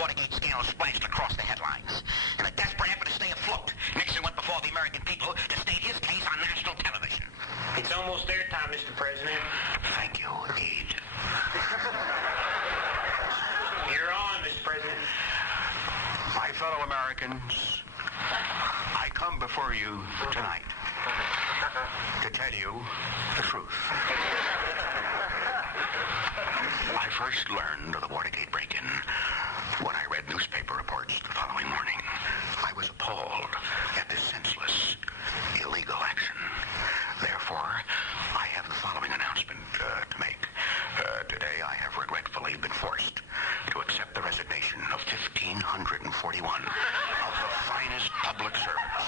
Watergate scandal splashed across the headlines. In a desperate effort to stay afloat, Nixon went before the American people to state his case on national television. It's almost their time, Mr. President. Thank you, Aide. You're on, Mr. President. My fellow Americans, I come before you tonight to tell you the truth. I first learned of the Watergate break-in when I read newspaper reports the following morning. I was appalled at this senseless, illegal action. Therefore, I have the following announcement to make. Today, I have regretfully been forced to accept the resignation of 1,541 of the finest public servants.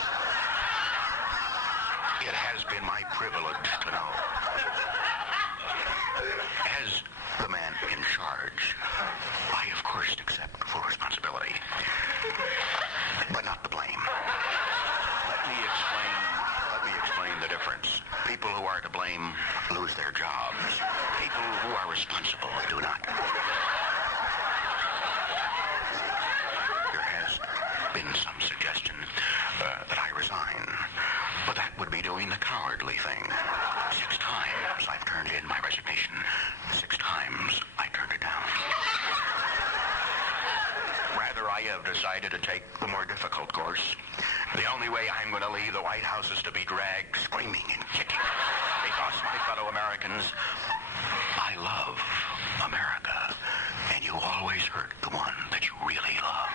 It has been my privilege to know. As the man in charge, I, of course, accept full responsibility, but not the blame. Let me explain the difference. People who are to blame lose their jobs. People who are responsible do not. There has been some suggestion that I resign, but that would be doing the cowardly thing. 6 times I've turned in my resignation. 6 times I turned it down. Rather, I have decided to take the more difficult course. The only way I'm going to leave the White House is to be dragged screaming and kicking. Because, my fellow Americans, I love America. And you always hurt the one that you really love.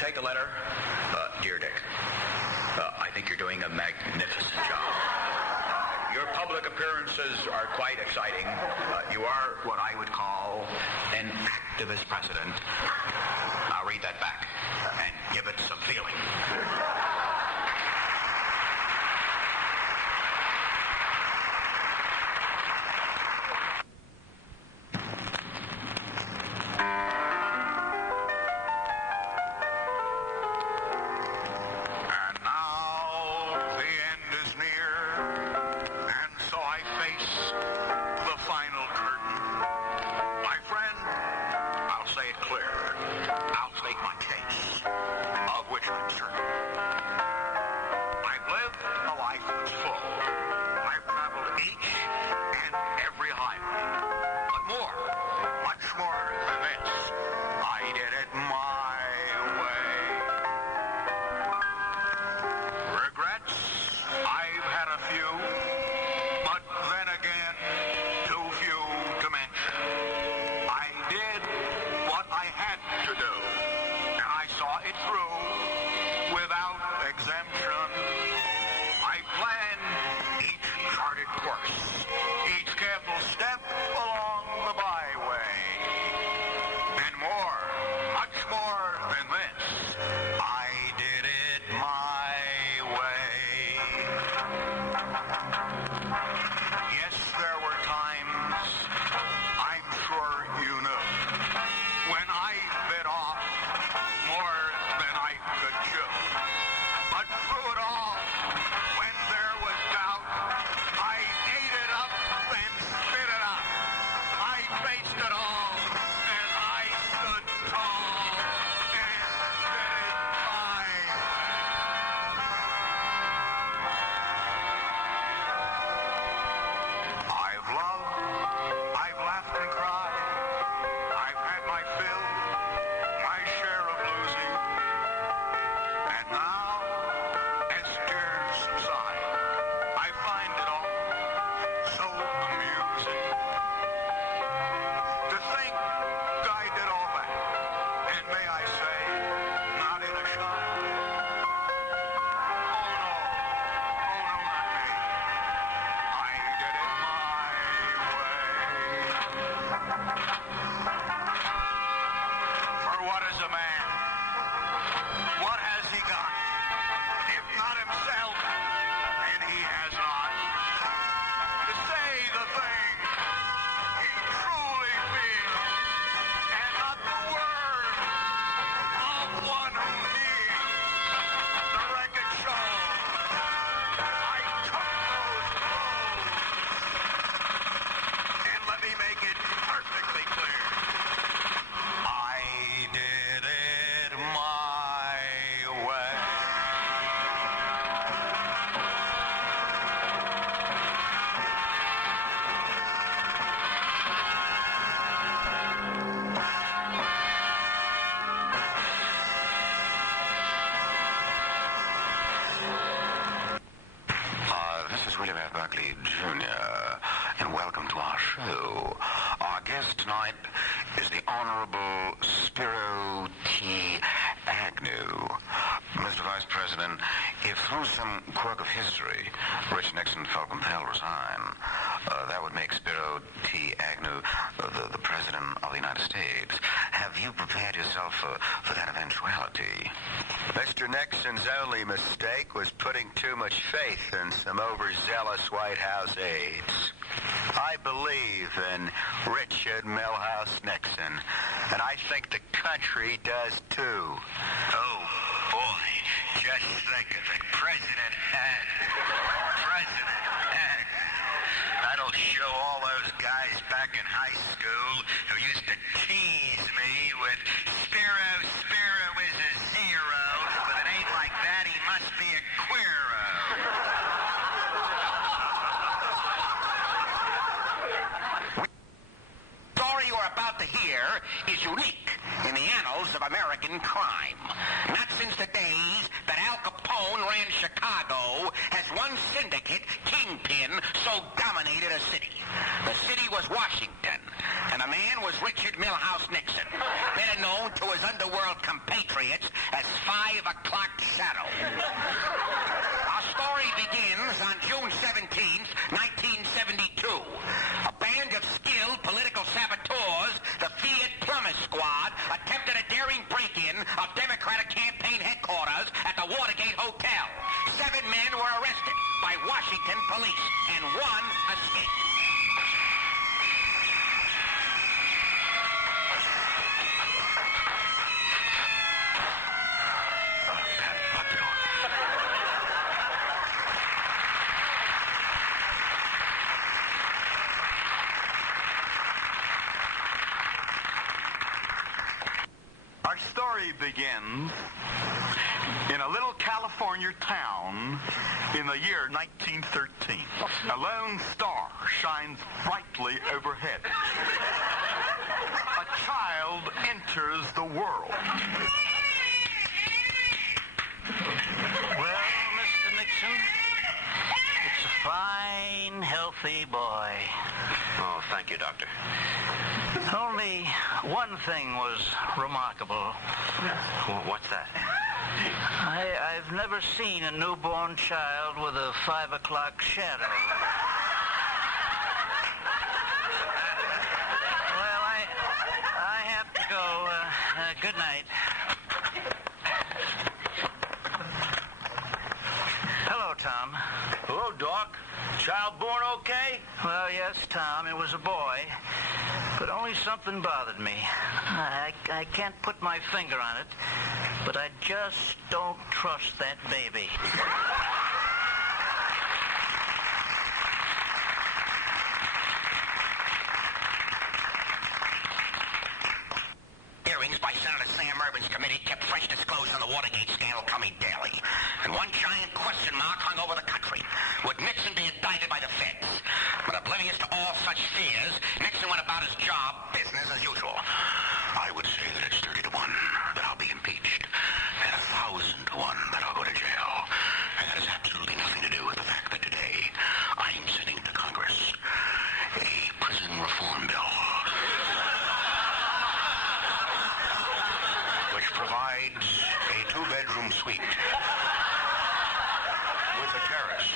Take a letter. Dear Dick, I think you're doing a magnificent job. Your public appearances are quite exciting. You are what I would call an activist president. Now read that back and give it some feeling. But through it all, when there was doubt, I ate it William F. Buckley, Jr., and welcome to our show. Our guest tonight is the Honorable Spiro T. Agnew. Mr. Vice President, if through some quirk of history, Rich Nixon felt compelled to resign, that would make Spiro T. Agnew the President of the United States. Have you prepared yourself for that eventuality? Mr. Nixon's only mistake was putting too much faith in some overzealous White House aides. I believe in Richard Milhouse Nixon, and I think the country does too. Oh, boy, just think of it. President That'll show all those guys back in high school who used to tease me with Spiro is a zero. With an ain't like that, he must be a queero. The story you are about to hear is unique in the annals of American crime. Not since the days that Al Capone ran Chicago has one syndicate kingpin so dominated a city. The city was Washington, and the man was Richard Milhouse Nixon, better known to his underworld compatriots as 5 o'clock Shadow. Our story begins on June 17th, 1972. A band of skilled political saboteurs, the Fiat Plumber Squad, attempted a daring break-in of Democratic campaign headquarters at the Watergate Hotel. 7 men were arrested by Washington police, and 1 escaped. Our story begins in a little California town in the year 1913. A lone star shines brightly overhead. A child enters the world. Well, Mr. Nixon, it's a fine, healthy boy. Oh, thank you, Doctor. Only one thing was remarkable. What's that? I've never seen a newborn child with a 5 o'clock shadow. Well, I have to go. Good night. Hello, Tom. Hello, Doc. Child born okay? Well, yes, Tom, it was a boy. But only something bothered me. I can't put my finger on it, but I just don't trust that baby. Hearings by Senator Sam Ervin's committee kept fresh disclosures on the Watergate scandal coming daily. And one giant question mark hung over the country. Would Nixon be indicted by the feds? But oblivious to all such fears, Nixon went about his job, business as usual. I would say that it's 30 to 1 that I'll be impeached, and 1,000 to 1 that I'll go to jail. And that has absolutely nothing to do with the fact that today I am sending to Congress a prison reform bill, which provides a 2-bedroom suite with a terrace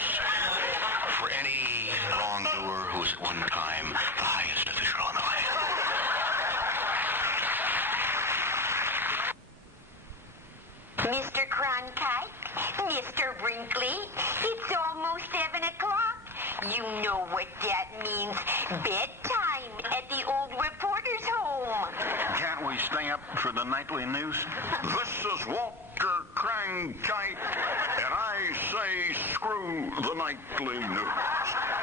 for any wrongdoer who was at one time the highest official in the land. Mr. Cronkite, Mr. Brinkley, it's almost 7 o'clock. You know what that means. Bedtime at the old reporter's home. Can't we stay up for the nightly news? This is Walter Cronkite, and I say screw the nightly news.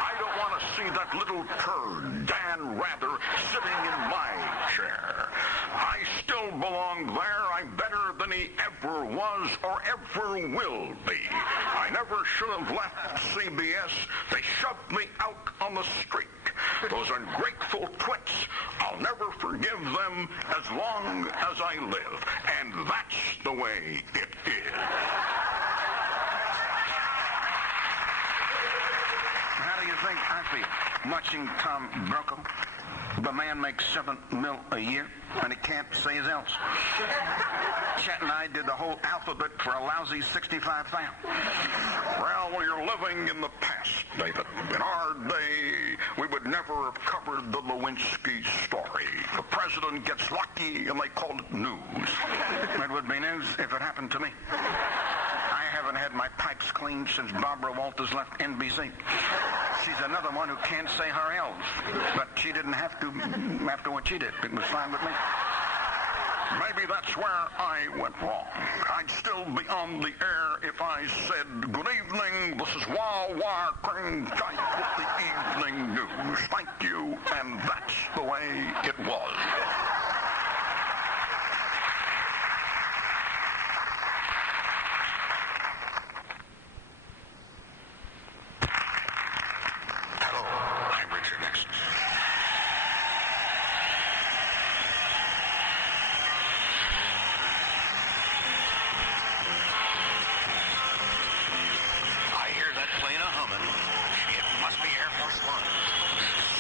I don't want to see that little turd, Dan Rather, sitting in my chair. I still belong there. I'm better than he ever was or ever will be. I never should have left CBS. They shoved me out on the street. Those ungrateful twits, I'll never forgive them as long as I live. And that's the way it is. watching Tom Brokaw. The man makes $7 million a year, and he can't say his else. Chet and I did the whole alphabet for a lousy $65,000. Well, you're living in the past, David. In our day, we would never have covered the Lewinsky story. The president gets lucky, and they call it news. It would be news if it happened to me. I haven't had my pipes cleaned since Barbara Walters left NBC. She's another one who can't say her L's. But she didn't have to after what she did. It was fine with me. Maybe that's where I went wrong. I'd still be on the air if I said, good evening, this is Wah Wah Cronkite with the evening news. Thank you, and that's the way it was. Hello, I'm Richard Nixon. I hear that plane a-humming. It must be Air Force One.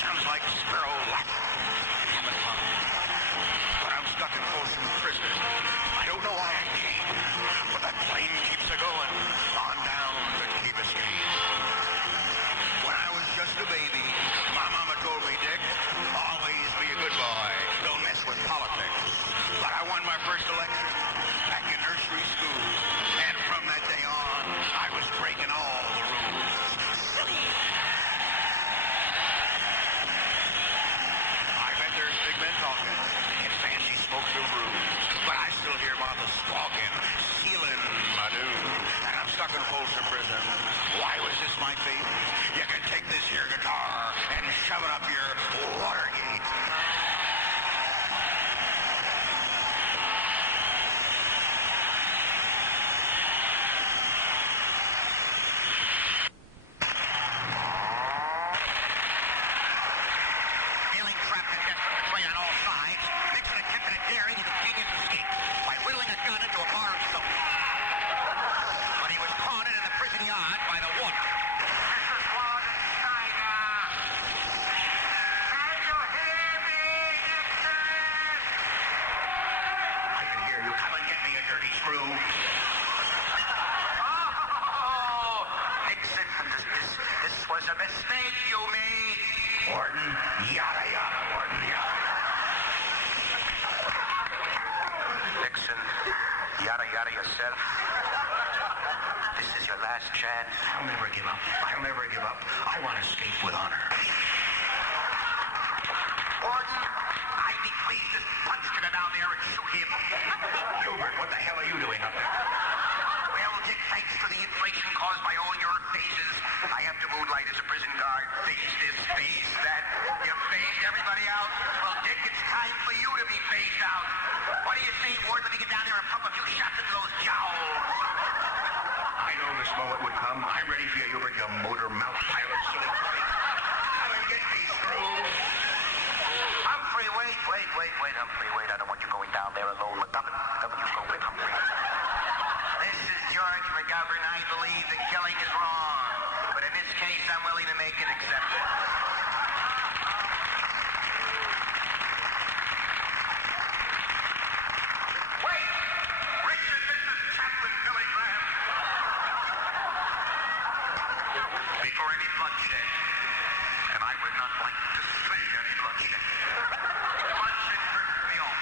Sounds like Sparrow laughing. Having fun. But I'm stuck in Folsom Prison. I don't know why I came, but that plane keeps a-going on down to Key Biscayne. When I was just a baby, my mama told me, Dick, always be a good boy. Don't mess with politics. But I won my first election back in nursery school. And from that day on, I was breaking all the rules. I bet there's big men talking in fancy smoke-filled rooms. But I still hear Martha squawking, sealing my doom. And I'm stuck in Folsom Prison. Why was this my fate? You can take this here guitar and shove it up your Watergate. Feeling trapped and desperate between on all sides, Nixon attempted a daring and ingenious escape by whittling a gun into a bar of soap. But he was cornered in the prison yard by the water. I can hear you. Come and get me, you dirty screw. Oh, Nixon, this was a mistake you made. Warden, yada yada, Warden, yada. Nixon, yada yada yourself. This is your last chance. I'll never give up. I'll never give up. I want to escape with honor. Warden, I'd be pleased to punch him down there and shoot him. Hubert, what the hell are you doing up there? Well, Dick, thanks to the inflation caused by all your phases, I have to moonlight as a prison guard. Phase this, phase that. You phased everybody out. Well, Dick, it's time for you to be phased out. What do you say, Ward? Let me get down there and pump a few shots into those jowls. I know this moment would come. I'm ready for you, Hubert, you motor mouth pilot, silly putty. Come and get me, screw. Humphrey, wait. Humphrey, wait. I don't want you going down there alone. McGovern, you go with Humphrey. This is George McGovern. I believe the killing is wrong. But in this case, I'm willing to make an exception. Wait! Richard, this is Chaplain Billy Graham. Before any bloodshed, and I would not like to see any bloodshed. Bloodshed turns me off.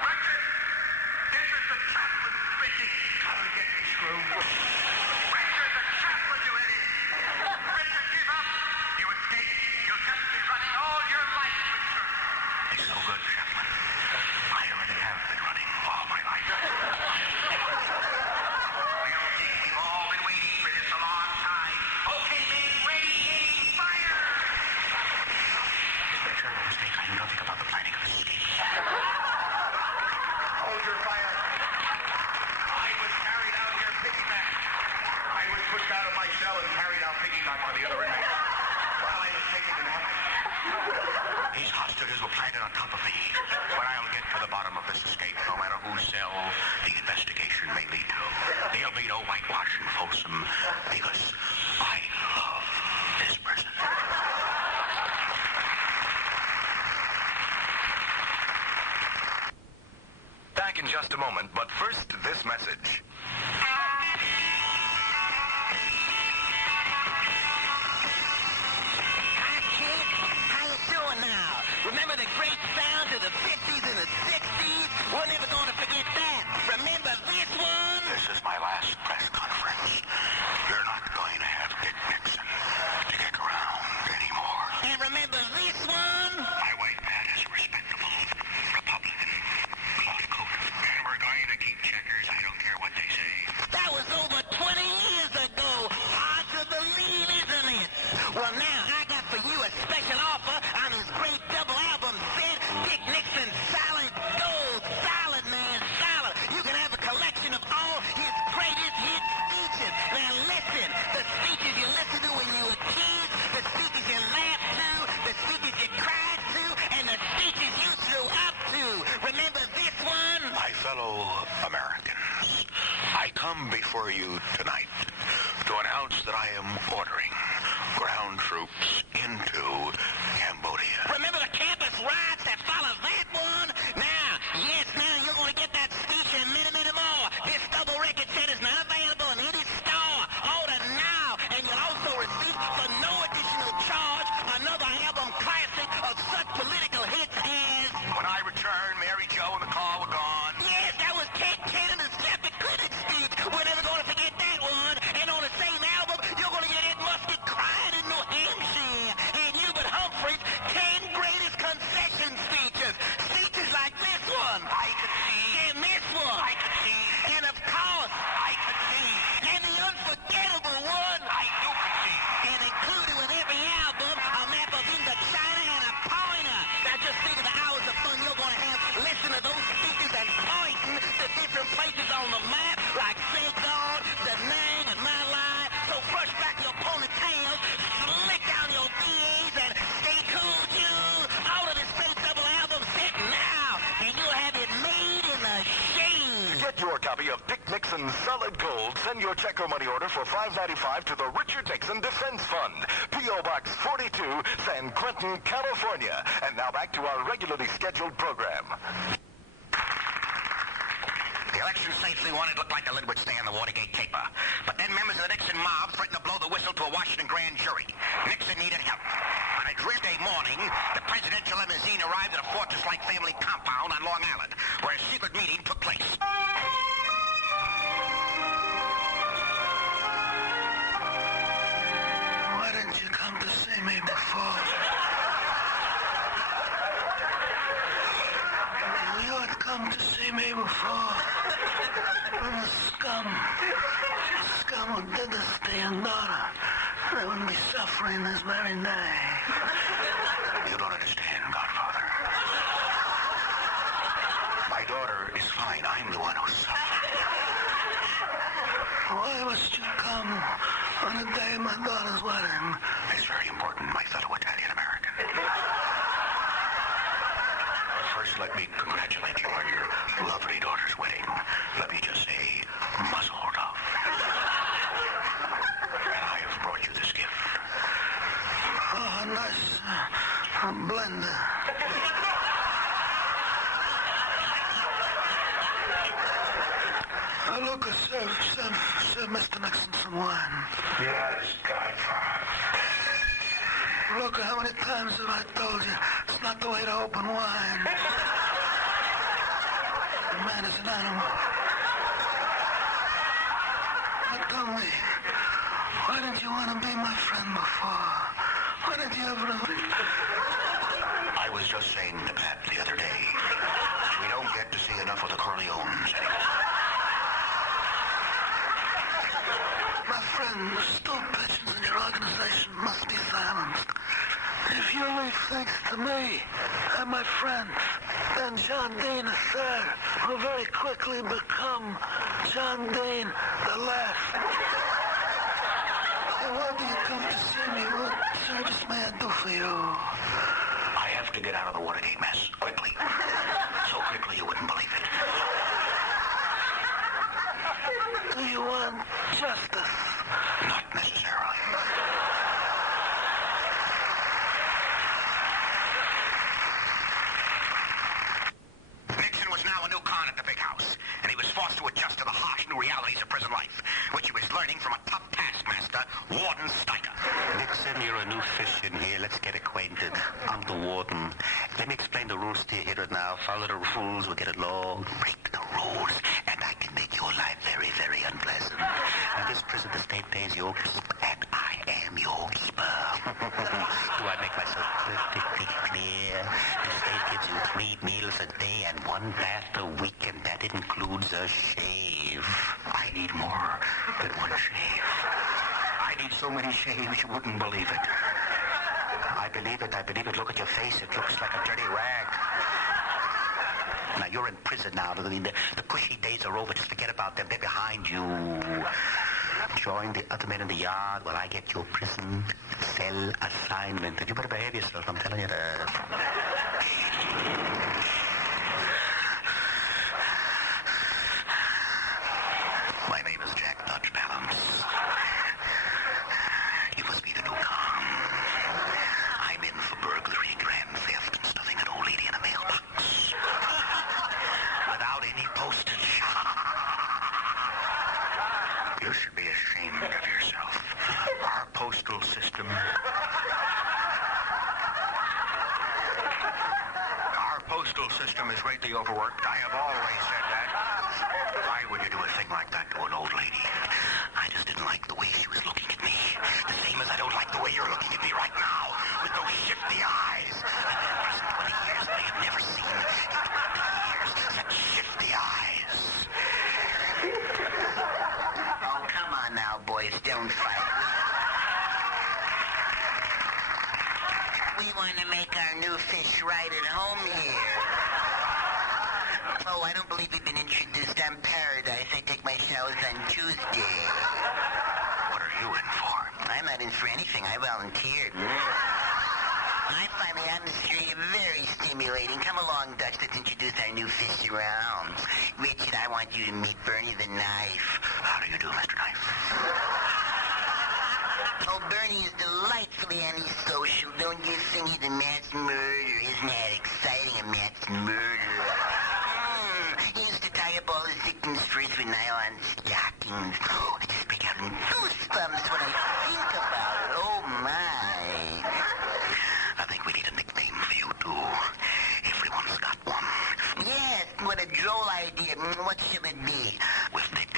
Richard, this is the chaplain speaking. Come and get me, screw. Richard, the chaplain, you idiot. Richard, give up. You escape. You'll just be running all your life, Richard. It's so good, chaplain. I already have been running all my life. Well, Dick, we've all been waiting for this a long time. Okay, men, ready, aim, fire! It's a terrible mistake. I knew nothing about the planning of this escape. Hold your fire. I was carried out here piggyback. I was pushed out of my cell and carried out piggyback by the other inmates. While I was taking a nap. These hostages were planted on top of me. But I'll get to the bottom of this escape, no matter whose cell the investigation may lead to. There'll be no whitewash in Folsom, because I love this prison. moment, but first, this message. Remember the great sounds of the 50s and the 60s? We're never going to forget that. Remember this one? This is my last press conference. You're not going to have Dick Nixon to kick around anymore. And remember this one? My wife, Pat, is a respectable Republican cloth coat. And we're going to keep checkers. I don't care what they say. That was over 20 years ago. Hard to believe, isn't it? Well, now I got for you a special offer on his great double album set, Dick Nixon's Solid Gold. Solid, man, solid. You can have a collection of all his greatest hit speeches. Now listen, the speeches you listened to when you were kids, the speeches you laughed to, the speeches you cried to, and the speeches you threw up to. Remember this one? My fellow Americans, I come before you tonight to announce that I am ordering ground troops into Cambodia. Remember the campus riots that followed that one? Now, yes, now you're going to get that speech in a minute more. This double record set is not available in any store. Order now, and you'll also receive for no additional charge another album classic of such political hits as... When I returned, Mary Jo and the car were gone. Yes, that was Ted Kennedy's Captain Critic speech. We're never going to forget that one. And on the same album, you're going to get Ed Musket crying in New Hampshire. And Hubert Humphrey's 10 greatest concession speeches. Speeches like this one. I could see. And this one. I could see. And of course, I could see. and the unforgettable one. I do could see. And included with every album, a map of Indochina and a pointer. Now just think of the hours of fun you're going to have listening to those speeches and pointing to different places on the map, like Saigon, Da Nang, and My Lai. So brush back your ponytails, slick down your VAs, and stay cool, Jules. All of this great double album set now, and you'll have it made in the shade. Get your copy of Dick Nixon's Solid Gold. Send your check or money order for $5.95 to the Richard Nixon Defense Fund. P.O. Box 42, San Quentin, California. And now back to our regularly scheduled program. The election safely won. It looked like the lid would stay on the Watergate caper. But then members of the Nixon mob threatened to blow the whistle to a Washington grand jury. Nixon needed help. On a dreary day morning, the presidential limousine arrived at a fortress-like family compound on Long Island, where a secret meeting took place. Why didn't you come to see me before? You had come to see me before. When the scum who did this to your daughter, they wouldn't be suffering this very day. You don't understand, Godfather. My daughter is fine. I'm the one who's suffering. Why must you come on the day of my daughter's wedding? It's very important, my fellow Italian-American. First, let me congratulate you on your lovely daughter's wedding. Let me just say, muzzle off. And I have brought you this gift. Oh, nice blender. Look, serve Mr. Nixon some wine. Yes, Godfather. Look, how many times have I told you it's not the way to open wine? Man is an animal. Now tell me, why didn't you want to be my friend before? Why didn't you ever... I was just saying to Pat the other day, we don't get to see enough of the Corleones anymore. My friend, the stool pigeons in your organization must be silenced. If you leave thanks to me and my friends, then John Dean III will very quickly become John Dean the Last. Why do you come to see me? What service may I do for you? I have to get out of the Watergate mess quickly. So quickly you wouldn't believe it. Do you want justice? Not necessarily. Nixon was now a new con at the big house. citizen life, which he was learning from a tough taskmaster, Warden Steiger. Nixon, you're a new fish in here. Let's get acquainted. I'm the warden. Let me explain the rules to you here and now. Follow the rules, we'll get along. Break the rules, and I can make your life very, very unpleasant. Now, this prison, the state pays your keep, And I am your keeper. Do I make myself perfectly clear? The state gives you 3 meals a day and 1 bath a week, and that includes a shave. I need more than one shave. I need so many shaves you wouldn't believe it. I believe it. Look at your face. It looks like a dirty rag. Now, you're in prison now. The cushy days are over. Just forget about them. They're behind you. Join the other men in the yard while I get your prison cell assignment. And you better behave yourself. I'm telling you that. My name is Jack Dutch Balance. You must be the new con. I'm in for burglary, grand theft, and stuffing an old lady in a mailbox. Without any postage. You should be ashamed of yourself. Our postal system... Our postal system is greatly overworked. I have always said that. Why would you do a thing like that to an old lady? I just didn't like the way she was looking at me. The same as I don't like the way you're looking at me right now, with those shifty eyes. I've been in prison 20 years, and I have never seen in 20 years such shifty eyes. Oh, come on now, boys. Don't fight. We want to make our new fish right at home here. Oh, I don't believe we've been introduced. I'm Paradise. I take my showers on Tuesday. What are you in for? I'm not in for anything. I volunteered. I find the atmosphere very stimulating. Come along, Dutch. Let's introduce our new fish around. Richard, I want you to meet Bernie the Knife. How do you do, Mr. Knife? Oh, Bernie is delightfully antisocial. Don't you think he's a mass murderer? Isn't that exciting, a mass murderer? He used to tie up all his victims' first with nylon stockings. Oh, I just break out in goosebumps when I think about it. Oh, my. I think we need a nickname for you, too. Everyone's got one. Yes, what a droll idea. What should it be? Well, Dick,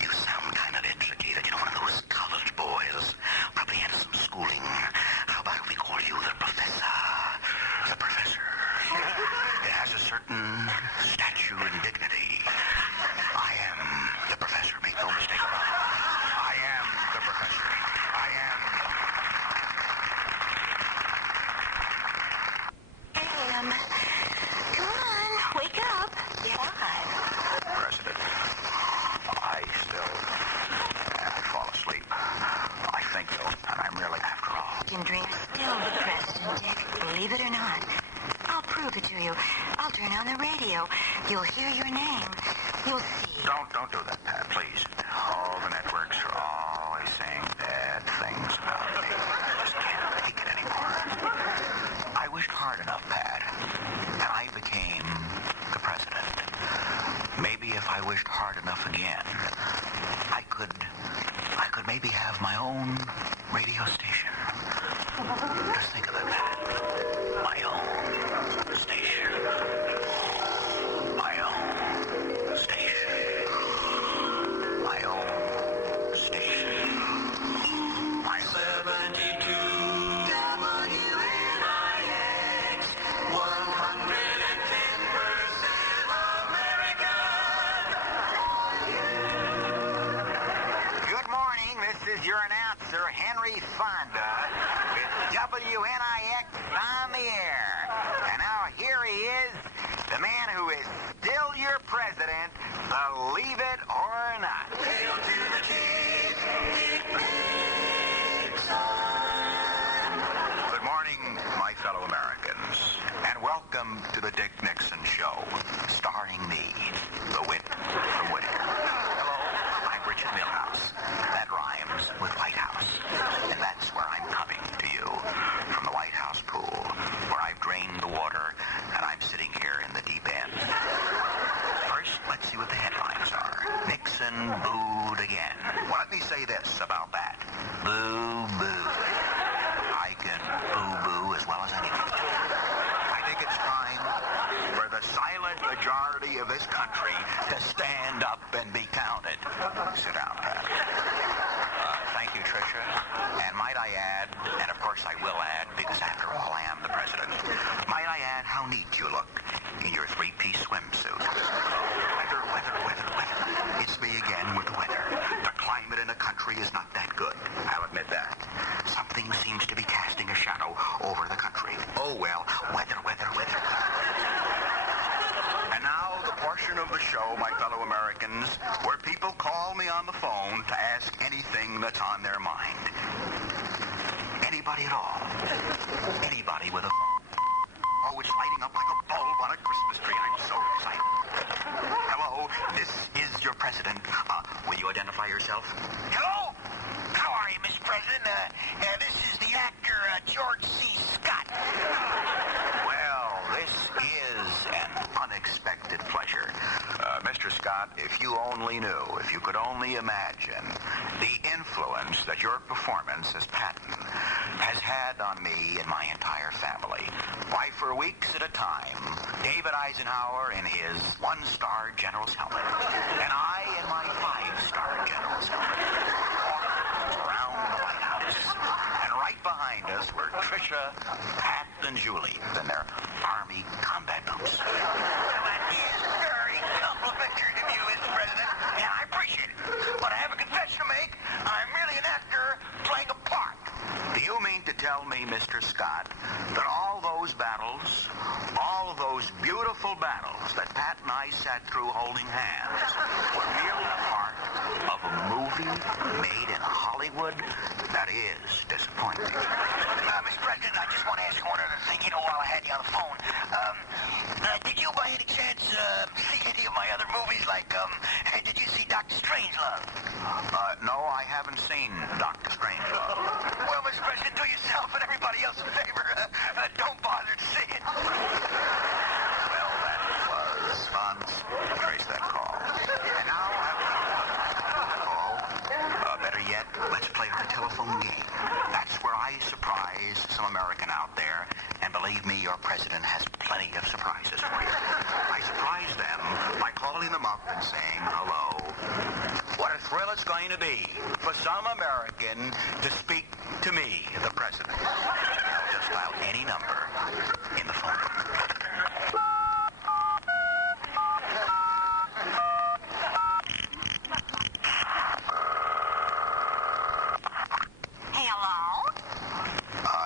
you sound kind of educated. You know, one of those college boys. Probably had some schooling. How about if we call you the professor? The professor. It has a certain stature and dignity. I am the professor. Make no mistake about it. I am the professor. I am... Come on, wake up. Get on. President, I still fall asleep. I think so, and I'm really, after all. You can dream still the president, Dick. Believe it or not. I'll prove it to you. I'll turn on the radio. You'll hear your name. You'll see. Don't do that, Pat, please. All the networks are always saying bad things about me. I just can't take it anymore. I wished hard enough, Pat, and I became the president. Maybe if I wished hard enough again, I could maybe have my own radio station. Just think of it, Pat. My own station. My own station. My own station. My 72 WNIX 110% America. Good morning. This is your announcer, Henry Fonda, with WNIX on the air. And now here he is, the man who is still your president, believe it or not. Hail to the chief, Dick Good morning, my fellow Americans, and welcome to the Dick Nixon Show, starring me, the wit from Whitaker. Hello, I'm Richard Milhouse. That rhymes with White House, and that's where I'm coming to you, from the White House pool, where I've drained the water, and I'm sitting here in the deep end. First, let's see what the headlines are. Nixon Nixon booed again. Well, let me say this about that. Boo, boo. I can boo-boo as well as anyone. I think it's time for the silent majority of this country to stand up and be counted. Sit down, Pat. Thank you, Tricia. And might I add, and of course I will add, because after all I am the president, might I add how neat you look in your three-piece swimsuit. Weather. It's me again with the weather. The climate in the country is not that good. I'll admit that. Something seems to be casting a shadow over the country. Oh, well, weather. And now the portion of the show, my fellow Americans, where people call me on the phone to ask anything that's on their mind. Anybody at all. Anybody with a phone. Oh, it's lighting up like a bulb on a Christmas tree. I'm so excited. Hello, this is your president. Will you identify yourself? Hello? How are you, Mr. President? This is the actor, George C. Scott. Well, this is an unexpected pleasure. Mr. Scott, if you only knew, if you could only imagine the influence that your performance as Patton has had on me and my entire family. Why, for weeks at a time, David Eisenhower in his one-star general's helmet, and I in my five-star general's helmet, walked around the White House. And right behind us were Tricia, Pat, and Julie in their Army combat boots. That is very complimentary of you, Mr. President, and I appreciate it. But I have a confession to make. I'm merely an actor playing a part. Do you mean to tell me, Mr. Scott, that all those battles, all those beautiful battles that Pat and I sat through holding hands were merely part of a movie made in Hollywood? That is disappointing. Mr. President, I just want to ask you one other thing, while I had you on the phone. Did you by any chance see any of my other movies, like, did you see Dr. Strangelove? No, I haven't seen Dr. Strangelove. Well, Mr. President, do yourself and everybody else a favor. Don't bother to see it. Well, that was fun. Trace that call. And now I will better yet, let's play our telephone game. That's where I surprise some American out there, and believe me, your president has plenty of surprises for you. I surprise them by calling them up and saying hello. What a thrill it's going to be for some American to speak to me, the president. I'll just dial any number in the phone book.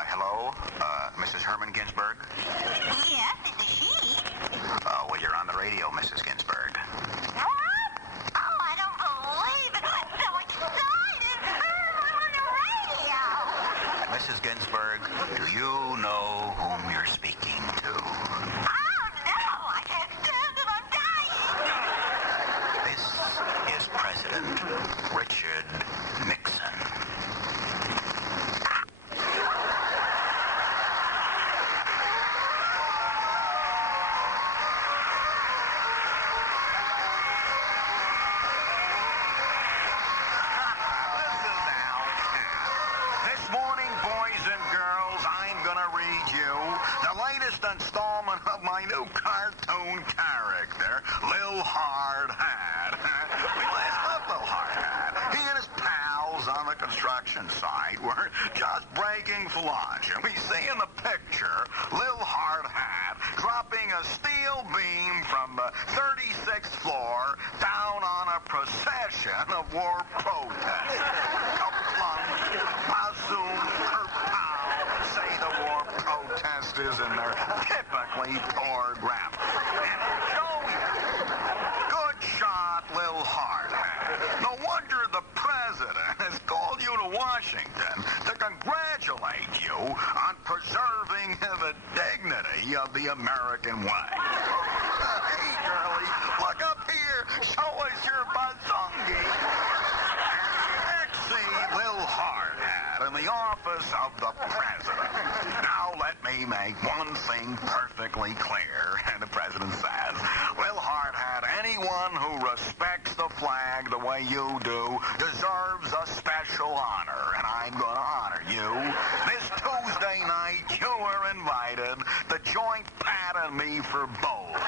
Hello, Mrs. Herman Ginsburg? Yes, this is she. Well, you're on the radio, Mrs. Ginsburg. What? Oh, I don't believe it. I'm so excited. I'm on the radio. Mrs. Ginsburg, do you know whom you're speaking to? Oh, no, I can't stand it. I'm dying. This is President Richard Nixon. Installment of my new cartoon character, Lil Hard Hat. We last left Lil Hard Hat. He and his pals on the construction site were just breaking for lunch, and we see in the picture Lil Hard Hat dropping a steel beam from the 36th floor down on a procession of war protests. Kaplunk, Bazoom, Kerpow, say the war protesters in their typically poor grammar. And show you. Good shot, Lil Hard Hat. No wonder the president has called you to Washington to congratulate you on preserving the dignity of the American way. Hey, girlie, look up here. Show us your bazungi. See Lil Hard Hat in the office of the president. Now let me make one thing perfectly clear. And the president says, Lil Hard Hat, Anyone who respects the flag the way you do deserves a special honor, and I'm going to honor you. This Tuesday night, you are invited to join Pat and me for bowls.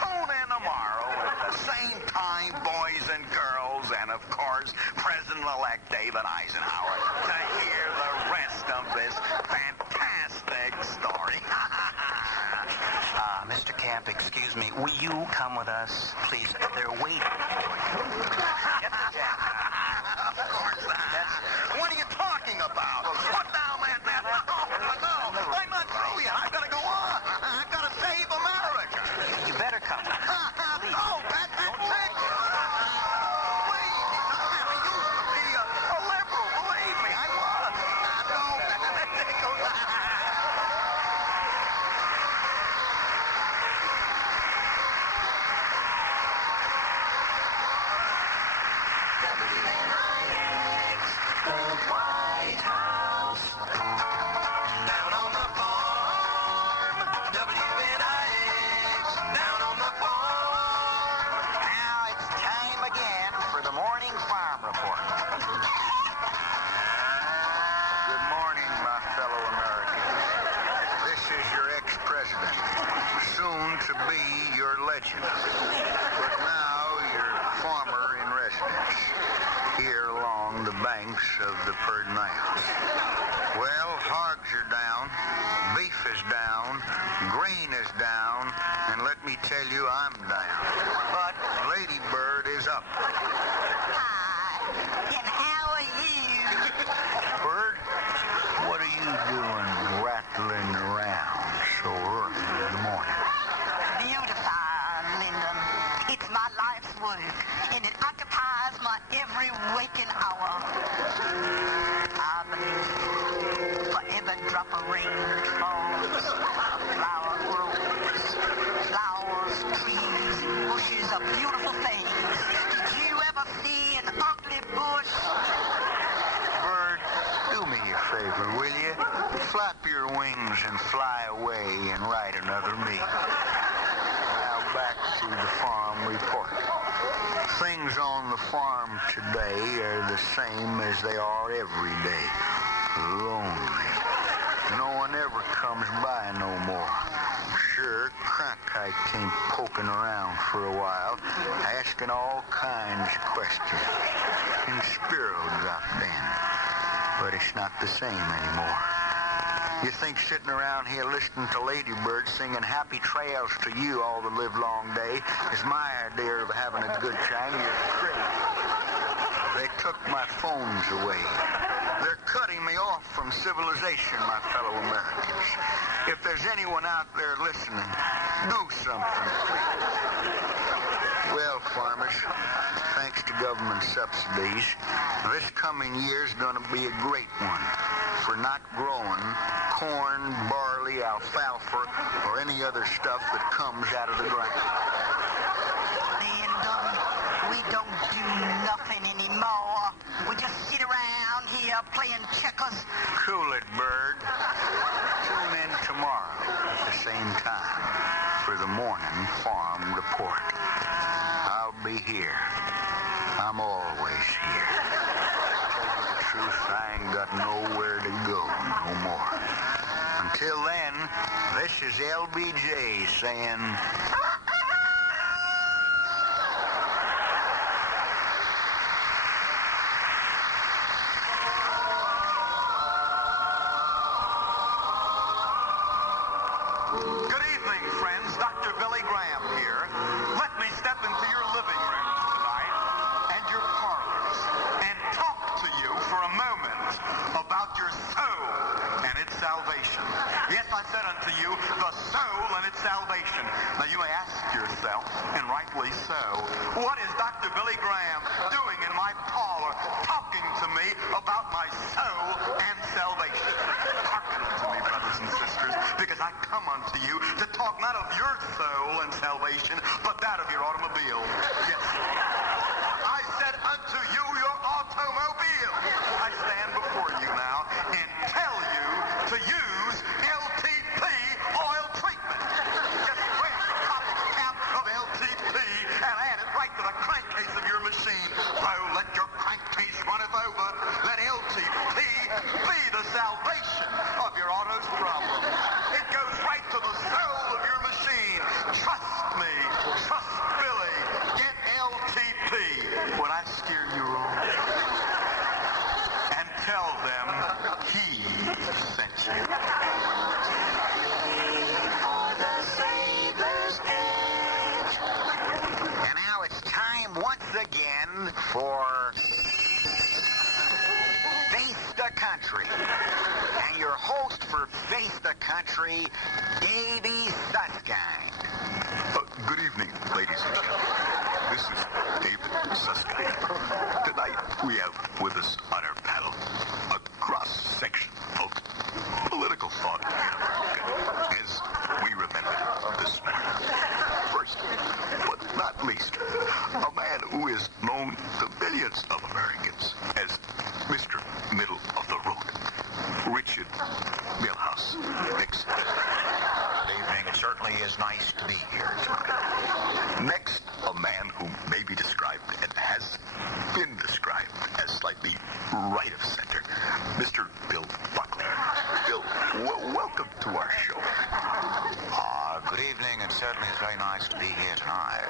Tune in tomorrow at the same time, boys and girls, and of course, President-elect David Eisenhower, to hear the rest of this fantastic story. Mr. Camp, excuse me. Will you come with us, please? They're waiting. Get the jacket. Of course not. What are you talking about? Put down that net. No, I'm not through yet. I've got to go on. I've got to save America. You better come. Please. No, that's it. Please. I used to be a liberal. Believe me, I was. No, White House. Down on the farm. WNIX. Down on the farm. Now it's time again for the morning farm report. Good morning, my fellow Americans. This is your ex-president, soon to be your legend, but now your farmer in residence, here along the banks of the Nile. Well, hogs are down, beef is down, grain is down, and let me tell you, I'm down. But Lady Bird is up. Hi, and how are you? Bird, what are you doing rattling around so early in the morning? Beautiful, Lyndon. It's my life's work, and it occupies my every waking hour. I believe for every drop of rain falls, a flower grows. Flowers, trees, bushes are beautiful things. Did you ever see an ugly bush? Bird, do me a favor, will you? Flap your wings and fly away and write another me. Now back to the farm report. Things on the farm today are the same as they are every day. Lonely. No one ever comes by no more. Sure, Cronkite came poking around for a while, asking all kinds of questions. And Spiro dropped in. But it's not the same anymore. You think sitting around here listening to Lady Bird singing happy trails to you all the livelong day is my idea of having a good time? You're crazy. They took my phones away. They're cutting me off from civilization, my fellow Americans. If there's anyone out there listening, do something, please. Well, farmers, thanks to government subsidies, this coming year's going to be a great one for not growing corn, barley, alfalfa, or any other stuff that comes out of the ground. Lyndon, we don't do nothing anymore. We just sit around here playing checkers. Cool it, Bird. Tune in tomorrow at the same time for the morning farm report. I'll be here. I'm always here. Tell you the truth, I ain't got nowhere to go no more. Until then, this is LBJ saying... Good evening, friends. Dr. Billy Graham here. Let me step into your living rooms tonight and your parlors and talk to you for a moment about your soul and its salvation. Yes, I said unto you, the soul and its salvation. Now you may ask yourself, and rightly so, what is Dr. Billy Graham doing in my parlor talking to me about my soul and salvation? Hearken unto me, brothers and sisters, because I come unto you to talk not of your soul and salvation, but that of your automobile. Yes. I said unto you, your automobile. I stand before you now and tell you to use LTP oil treatment. Just wait, pop the cap once again for Face the Country. And your host for Face the Country, Davey Susskind. Good evening, ladies and gentlemen. This is David Susskind. Tonight we have with us on our panel a cross-section of political thought in America as we remember it this morning. First, but not least, a man who is known to millions of Americans as Mr. Middle of the Road, Richard Milhouse Nixon. Good evening. It certainly is nice to be here tonight. Next, a man who may be described and has been described as slightly right of center, Mr. Bill Buckley. Bill, welcome to our show. Good evening. It certainly is very nice to be here tonight.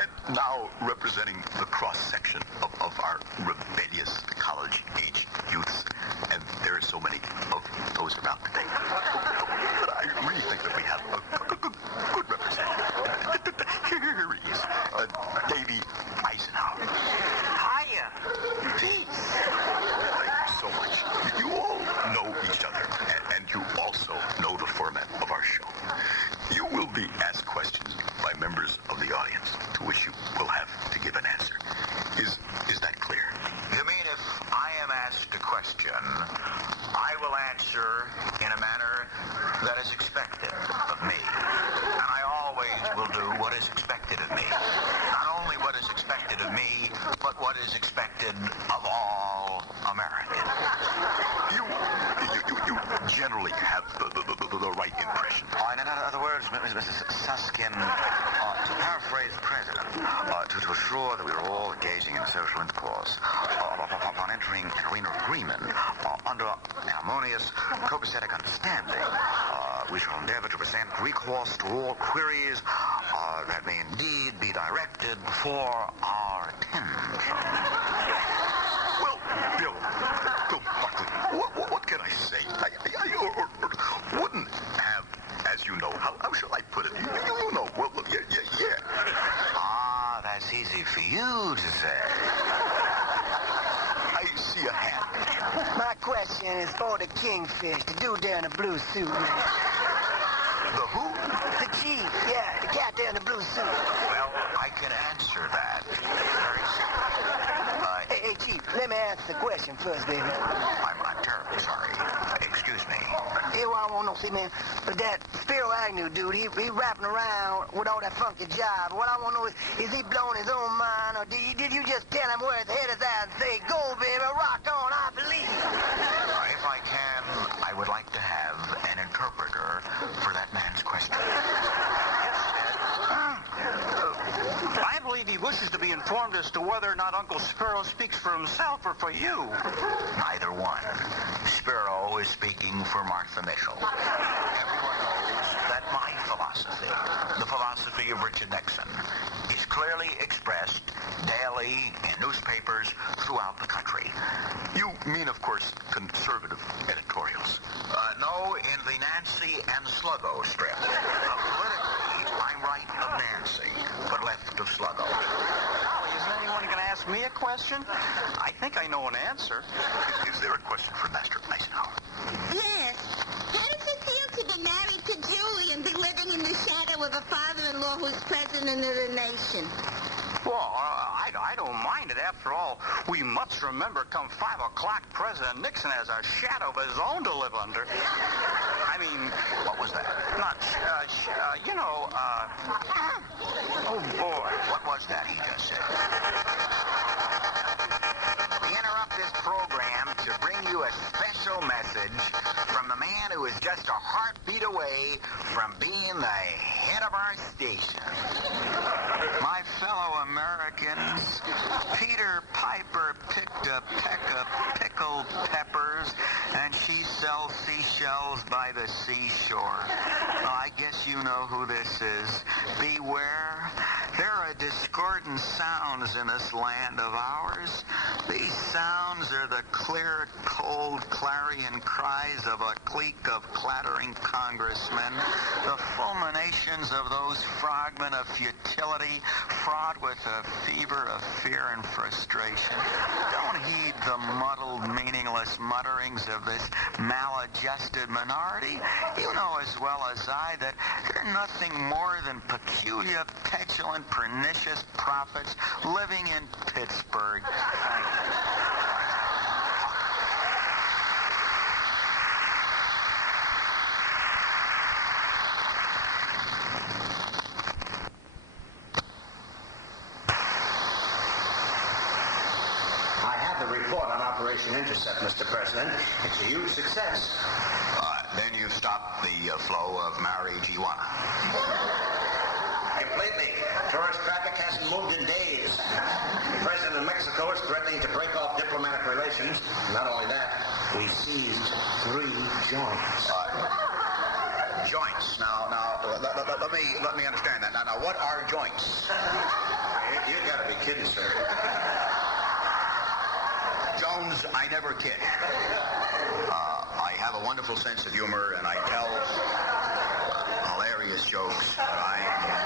And now, representing the cross-section of our rebellious college-age youths, and there are so many of those around today, but I really think that we have a good representative. Here he is, Davey Eisenhower. Hiya. Thank you so much. You all know each other, and you also know the format of our show. You will be asked questions by members of the audience, to which you will have to give an answer. Is that clear? You mean if I am asked a question, I will answer in a manner that is expected of me. And I always will do what is expected of me. Not only what is expected of me, but what is expected of all Americans. You generally have the right impression. In other words, Mr. Susskind, to paraphrase the President, to assure that we are all engaging in social intercourse, upon entering an arena of agreement, under an harmonious, copacetic understanding, we shall endeavor to present recourse to all queries that may indeed be directed for our attention. Well, Bill Buckley, what can I say? I wouldn't have, as you know, how shall I put it? You know, well, yeah. That's easy for you to say. I see a hand. My question is for the Kingfish, the dude there in the blue suit. The who? The chief, yeah, the cat there in the blue suit. Well, I can answer that very simply. Hey, Chief, let me answer the question first, baby. I'm terribly sorry. Excuse me. Here, what I want to know, see, man, but that Spiro Agnew dude, he rapping around with all that funky jive. What I want to know is he blowing his own mind, or did you just tell him where his head is at and say, go, baby, rock on, I believe? If I can, I would like to have an interpreter for that man's question. I believe he wishes to be informed as to whether or not Uncle Spiro speaks for himself or for you. Neither one. Spiro is speaking for Martha Mitchell. Everyone knows that my philosophy, the philosophy of Richard Nixon, is clearly expressed daily in newspapers throughout the country. You mean, of course, conservative editorials. No, in the Nancy and Sluggo strip. Politically, I'm right of Nancy, but left of Sluggo. Isn't anyone going to ask me a question? I think I know an answer. Is there a question for Master Eisenhower? Yes. How does it feel to be married to Julie and be living in the shadow of a father-in-law who's president of the nation? Well, I don't mind it. After all, we must remember come 5 o'clock, President Nixon has a shadow of his own to live under. I mean... What was that? Not, oh, boy. What was that he just said? We interrupt this program to bring you a special message from the man who is just a heartbeat away from being the head of our station. My fellow Americans, Peter Piper picked a peck of pickled peppers, and she sells seashells by the seashore. I guess you know who this is. Beware. There are discordant sounds in this land of ours. These sounds are the clear, cold, clarion cries of a clique of clattering congressmen, the fulminations of those frogmen of futility fraught with a fever of fear and frustration. Don't heed the muddled, meaningless mutterings of this maladjusted minority. You know as well as I that they're nothing more than peculiar, petulant, pernicious prophets living in Pittsburgh. Thank you. Operation Intercept, Mr. President. It's a huge success. Then you've stopped the flow of marijuana. Completely. Tourist traffic hasn't moved in days. The President of Mexico is threatening to break off diplomatic relations. Not only that, we seized 3 joints. Joints. Now, let me understand that. Now, what are joints? You gotta be kidding, sir. Jones, I never kid. I have a wonderful sense of humor, and I tell hilarious jokes, but I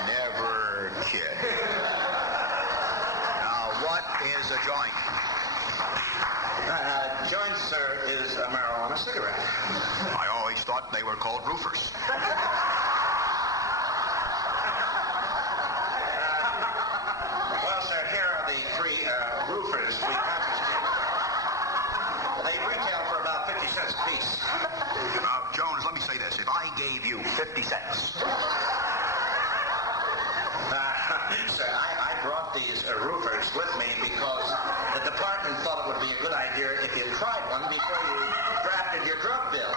never kid. Now, what is a joint? Joint, sir, is a marijuana cigarette. I always thought they were called roofers. Well, sir, here are the 3 roofers we confiscated. They retail for about 50 cents a piece. Now, Jones, let me say this. If I gave you 50 cents... Sir, I brought these roofers with me because the department thought it would be a good idea if you tried one before you drafted your drug bill.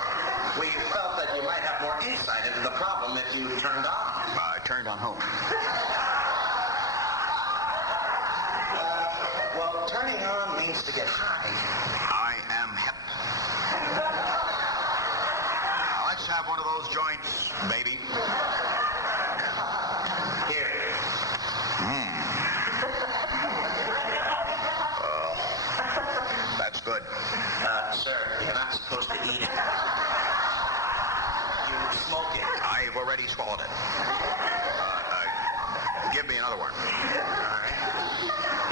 We felt that you might have more insight into the problem if you turned on. Turned on whom? Well, turning on means to get high. I am hip. Now, let's have one of those joints, baby. Here. That's good. Sir, you're not supposed to eat it. You smoke it. I've already swallowed it. Give me another one. All right.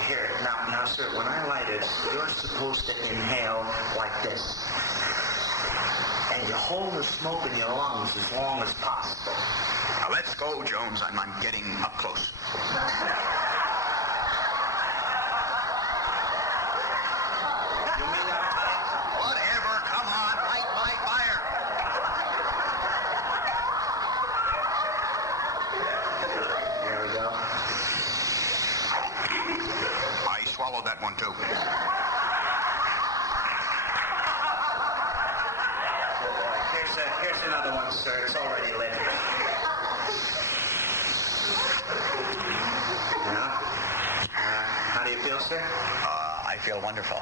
Here, now, sir, when I light it, you're supposed to inhale like this. And you hold the smoke in your lungs as long as possible. Now, let's go, Jones. I'm getting up close. Whatever. Come on. Light my fire. There we go. I swallowed that one, too. Here's another one, sir. It's already lit. Now, how do you feel, sir? I feel wonderful.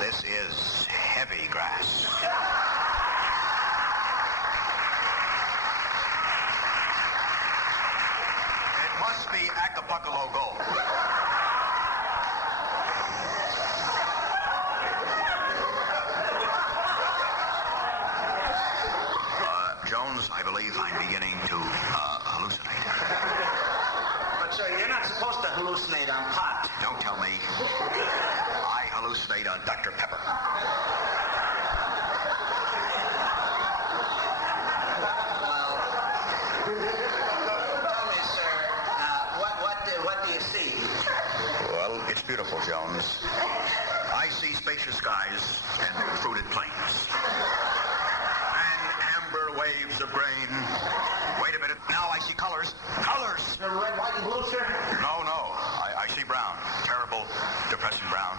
This is heavy grass. It must be Acapulco Gold. Jones, I believe I'm beginning to hallucinate. But, sir, you're not supposed to hallucinate on pot. Don't tell me. I hallucinate on Dr. Pepper. Well, tell me, sir, what do you see? Well, it's beautiful, Jones. I see spacious skies and fruited plains. Waves of grain. Wait a minute. Now I see colors. Colors! Red, white, and blue, sir? No. I see brown. Terrible, depressing brown.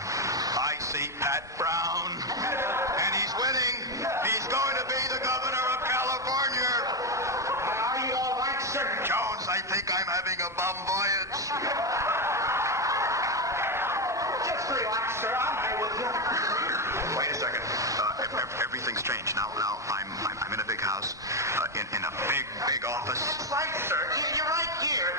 I see Pat Brown. And he's winning. He's going to be the governor of California. Are you all right, sir? Jones, I think I'm having a bum voyage. Just relax, sir. I'm here with you. Wait a second. Everything's changed. Now I'm in a big house, in a big office. That's right, sir. You're right here